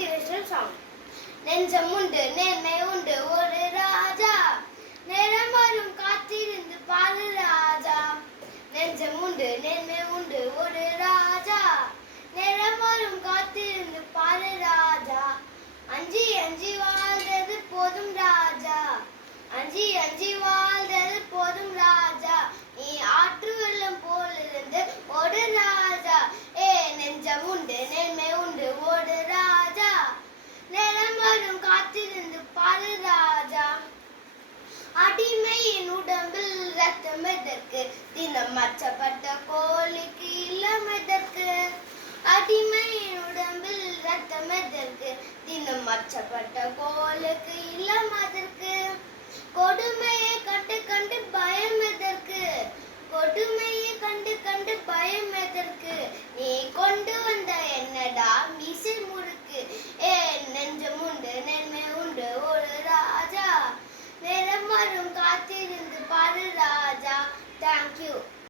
motivational song. நெஞ்சம் உண்டு நேர்மை உண்டு ஒரு ராஜா, நேரம் வரும் காத்திருந்து பாரு ராஜா. நெஞ்சம் உண்டு நேர்மை உண்டு ஒரு ராஜா, நேரம் வரும் காத்திருந்து பாரு ராஜா. அஞ்சி அஞ்சி வாழ்ந்தது போதும் ராஜா, அஞ்சி அஞ்சி வாழ்ந்தது போதும் ராஜா. நீ ஆற்று வெள்ளம் போலிருந்து ஒரு ராஜா. நெஞ்சம் உண்டு நேர்மை உண்டு ஒரு ராஜா, நேரம் வரும் காத்திருந்து பாரு ராஜா. அடிமையின் உடம்பில் ரத்தம் எதற்கு, தினம் மச்சப்பட்ட கோழிக்கு இல்லம் எதற்கு. அடிமையின் உடம்பில் ரத்தம் எதற்கு, தினம் மச்சப்பட்ட கோளுக்கு இல்லம் அதற்கு. கொடுமையை கண்டு கண்டு பயம் எதற்கு, கொடுமையை கண்டு கண்டு பயம் எதற்கு. நீ கொண்டு வந்த என்னடா மீசை முறுக்கு. நெஞ்சம் உண்டு நேர்மை உண்டு ஒரு ராஜா, நேரம் வரும் காத்திருந்து பாரு ராஜா. தேங்க்யூ.